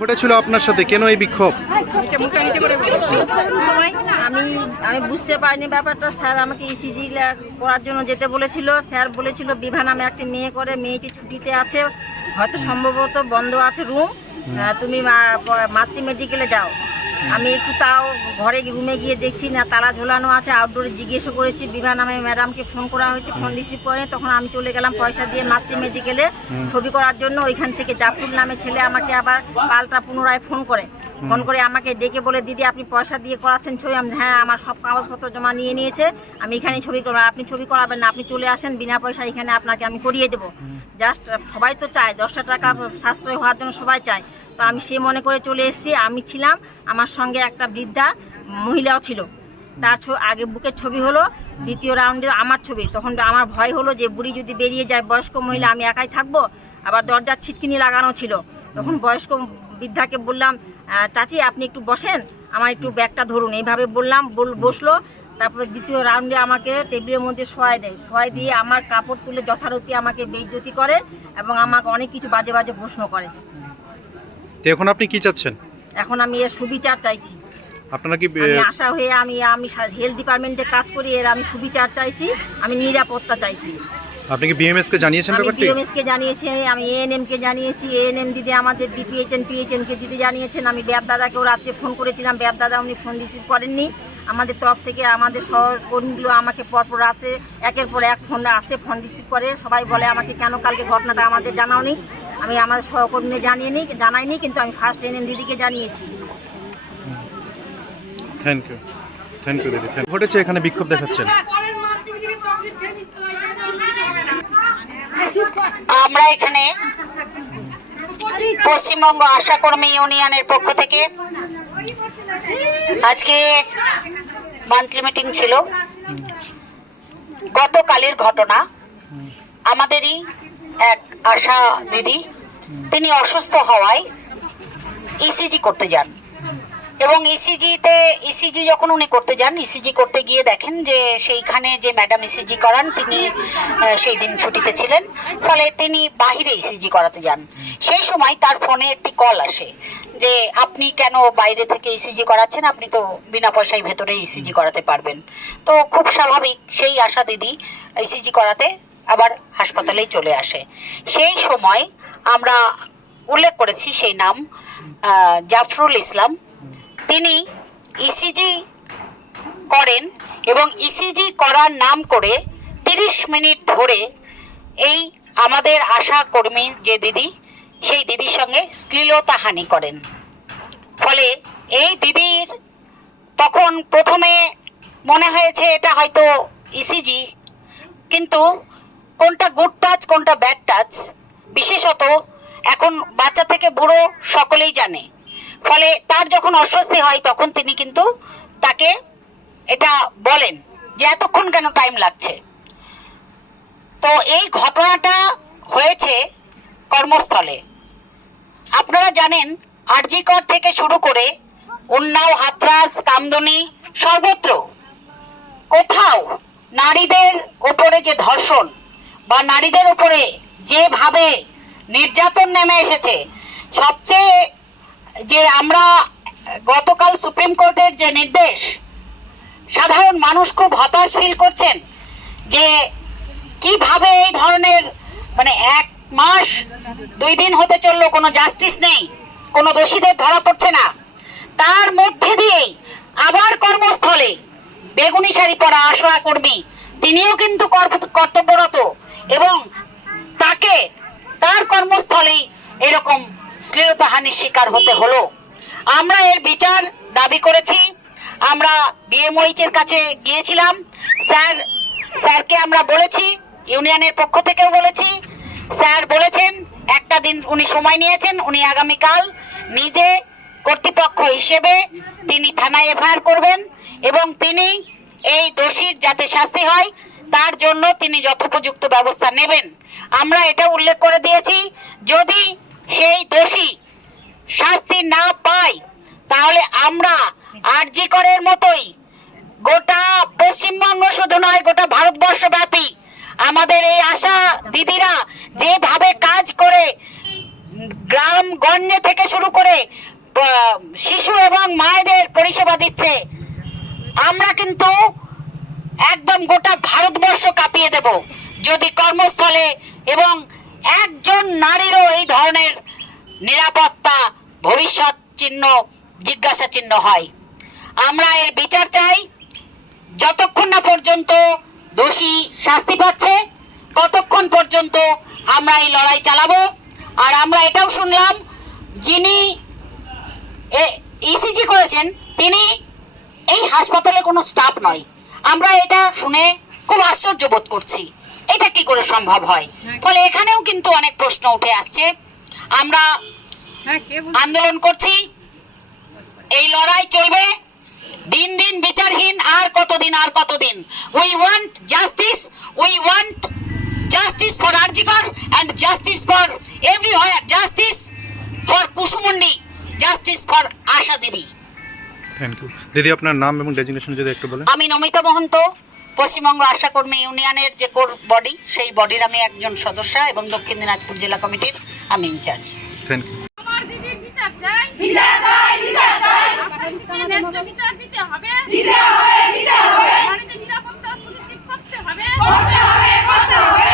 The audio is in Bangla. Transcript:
ঘটেছিল আপনার সাথে? কেন এই বিক্ষোভ? আমি আমি বুঝতে পারিনি ব্যাপারটা। স্যার আমাকে ইসিজি করার জন্য যেতে বলেছিল। স্যার বলেছিল, বিভা নামে একটি মেয়ে করে মেয়েটি ছুটিতে আছে। হয়তো সম্ভবত বন্ধ আছে রুম তুমি মাতৃ মেডিকেলে যাও। আমি একটু তাও ঘরে রুমে গিয়ে দেখছি না তালা ঝোলানো আছে আউটডোরে জিজ্ঞেসও করেছি বিভা নামে ম্যাডামকে ফোন করা হয়েছে ফোন রিসিভ করে তখন আমি চলে গেলাম পয়সা দিয়ে মাতৃ মেডিকেলে ছবি করার জন্য ওইখান থেকে জাফরুল নামে ছেলে আমাকে আবার পাল্টা পুনরায় ফোন করে। ফোন করে আমাকে ডেকে বলে দিদি আপনি পয়সা দিয়ে করাচ্ছেন ছবি আমি হ্যাঁ আমার সব কাগজপত্র জমা নিয়ে নিয়েছে আমি এখানে ছবি করব আপনি ছবি করাবেন না আপনি চলে আসেন বিনা পয়সা এখানে আপনাকে আমি করিয়ে দেবো। জাস্ট সবাই তো চায় দশটা টাকা সাশ্রয় হওয়ার জন্য সবাই চায়। তো আমি সে মনে করে চলে এসেছি, আমি ছিলাম আমার সঙ্গে একটা বৃদ্ধা, মহিলাও ছিল। তার আগে বুকের ছবি হলো, দ্বিতীয় রাউন্ডে আমার ছবি। তখন আমার ভয় হলো যে বুড়ি যদি বেরিয়ে যায়, বয়স্ক মহিলা, আমি একাই থাকব? আবার দরজার ছিটকিনি লাগানো ছিল। তখন বয়স্ক বৃদ্ধাকে বললাম চাচি, আপনি একটু বসেন, আমার একটু ব্যাগটা ধরুন। এইভাবে বললাম, বল- বসল। তারপরে দ্বিতীয় রাউন্ডে আমাকে টেবিলের মধ্যে শোয়াই দেয়। শোয়াই দিয়ে আমার কাপড় তুলে যথারীতি আমাকে বেইজ্জতি করে এবং আমাকে অনেক কিছু বাজে বাজে প্রশ্ন করে। তো এখন আপনি কি চাচ্ছেন? এখন আমি এর সুবিচার চাইছি। আপনারা কি আমি আশা হয়ে আমি আমি হেলথ ডিপার্টমেন্টে কাজ করি এর আমি সুবিচার চাইছি আমি নিরাপত্তা চাইছি। আপনি কি বিএমএস কে জানিয়েছেন ব্যাপারটি? বিএমএস কে জানিয়েছি আমি এএনএম কে জানিয়েছি এএনএম দিদি আমাদের বিপিএইচএন পিএইচএন কে দিদি জানিয়েছেন আমি ব্যাব দাদাকেও রাত্রে ফোন করেছিলাম ব্যাব দাদা উনি ফোন রিসিভ করেননি। আমাদের তরফ থেকে আমাদের সহকর্মীগুলো আমাকে পরপর রাতে একের পর এক ফোন আসে ফোন রিসিভ করে সবাই বলে আমাকে কেন কালকে ঘটনাটা আমাদের জানাওনি? আমি আমার সহকর্মী জানিয়ে জানাইনি কিন্তু আমি ফার্স্ট এনএম দিদিকে জানিয়েছি। থ্যাংক ইউ থ্যাংক ইউ দিদি. ঘটেছে এখানে বিক্ষোভ দেখাচ্ছেন। আমরা এখানে পশ্চিমবঙ্গ আশা কর্মী ইউনিয়নের পক্ষ থেকে আজকে মান্থলি মিটিং ছিল। গতকালের ঘটনা। আমাদেরই এক আশা দিদি, তিনি অসুস্থ হওয়ায় ইসিজি করতে যান। এবং ইসিজিতে ইসিজি যখন উনি করতে যান ইসিজি করতে গিয়ে দেখেন যে সেইখানে যে ম্যাডাম ইসিজি করান, তিনি সেই দিন ছুটিতে ছিলেন। ফলে তিনি বাহিরে ইসিজি করাতে যান। সেই সময় তার ফোনে একটি কল আসে যে, আপনি কেন বাইরে থেকে ইসিজি করাচ্ছেন? আপনি তো বিনা পয়সায় ভেতরে ইসিজি করাতে পারবেন। তো খুব স্বাভাবিক সেই আশা দিদি ইসিজি করাতে আবার হাসপাতালেই চলে আসে। সেই সময় আমরা উল্লেখ করেছি সেই নাম জাফরুল ইসলাম। তিনি ইসিজি করেন এবং ইসিজি করার নাম করে তিরিশ মিনিট ধরে এই আমাদের আশা কর্মী যে দিদি, সেই দিদির সঙ্গে শ্লীলতাহানি করেন। ফলে এই দিদির তখন প্রথমে মনে হয়েছে এটা হয়তো ইসিজি কিন্তু কোনটা গুড টাচ কোনটা ব্যাড টাচ বিশেষত এখন বাচ্চা থেকে বুড়ো সকলেই জানে। ফলে তার যখন অস্বস্তি হয়, তখন তিনি কিন্তু তাকে এটা বলেন যে, এতক্ষণ কেন টাইম লাগছে? তো এই ঘটনাটা হয়েছে কর্মস্থলে। আপনারা জানেন, আরজিকর থেকে শুরু করে উন্নাও, হাতরাস, কামদনি সর্বত্র কোথাও নারীদের উপরে যে ধর্ষণ বা নারীদের উপরে যেভাবে নির্যাতন নেমে এসেছে, সবচেয়ে যে আমরা গতকাল সুপ্রিম কোর্টের যে নির্দেশ, সাধারণ মানুষ খুব হতাশ ফিল করছেন যে কীভাবে এই ধরনের মানে এক মাস, দুই দিন হতে চলল, কোনো জাস্টিস নেই, কোনো দোষীদের ধরা পড়ছে না। তার মধ্যে দিয়েই আবার কর্মস্থলে বেগুনি শাড়ি পরা আশা কর্মী তিনিও কিন্তু কর্তব্যরত এবং তাকে তার কর্মস্থলেই এরকম শ্লীলতাহানির শিকার হতে হলো। আমরা এর বিচার দাবি করেছি। আমরা বিএমওইচ এর কাছে গিয়েছিলাম। স্যার, স্যারকে আমরা বলেছি, ইউনিয়নের পক্ষ থেকেও বলেছি। স্যার বলেছেন, একটা দিন উনি সময় নিয়েছেন, উনি আগামীকাল নিজে কর্তৃপক্ষ হিসেবে তিনি থানায় এফআইআর করবেন এবং তিনি এই দোষীর যাতে শাস্তি হয়, তার জন্য তিনি যথোপযুক্ত ব্যবস্থা নেবেন। আমরা এটা উল্লেখ করে দিয়েছি, যদি সেই দোষী শাস্তি না পায়, তাহলে আমরা আরজি করের মতোই গোটা পশ্চিমবঙ্গ শুধু নয়, গোটা ভারতবর্ষ ব্যাপী আমাদের এই আশা দিদিরা যেভাবে কাজ করে গ্রাম গঞ্জে থেকে শুরু করে শিশু এবং মায়েদের পরিষেবা দিচ্ছে আমরা কিন্তু একদম গোটা ভারতবর্ষ কাঁপিয়ে দেব। যদি কর্মস্থলে এবং একজন নারীরও এই ধরনের নিরাপত্তা ভবিষ্যৎ চিহ্ন, জিজ্ঞাসা চিহ্ন হয়। আমরা এর বিচার চাই। যতক্ষণ না পর্যন্ত দোষী শাস্তি পাচ্ছে, ততক্ষণ পর্যন্ত আমরা এই লড়াই চালাবো। আর আমরা এটাও শুনলাম, যিনি ইসিজি করেছেন, তিনি এই হাসপাতালের কোনো স্টাফ নয়। আমরা এটা শুনে খুব আশ্চর্য বোধ করছি। এটা কি করে সম্ভব হয়? ফলে এখানেও কিন্তু অনেক প্রশ্ন উঠে আসছে। আমরা আন্দোলন করছি। এই লড়াই চলবে। দিন দিন বিচারহীন আর কতদিন আর কতদিন? We want justice we want justice for RG Kar and justice for everywhere justice for Kusumandi justice for Asha দিদি থ্যাংক ইউ দিদি আপনার নাম এবং ডেজিগনেশন যদি একটু বলেন। আমি নমিতা মহন্ত পশ্চিমবঙ্গ আশা কর্মী ইউনিয়নের যে কোর বডি সেই বডির আমি একজন সদস্য এবং দক্ষিণ দিনাজপুর জেলা কমিটির আমি ইনচার্জ। থ্যাংক ইউ আমার দিদির বিচার চাই। বিচার চাই বিচার চাই। আমার দিদিকে ন্যায্য বিচার দিতে হবে। দিতে হবে দিতে হবে। বাড়িতে নিরাপত্তা সুনিশ্চিত করতে হবে করতে হবে।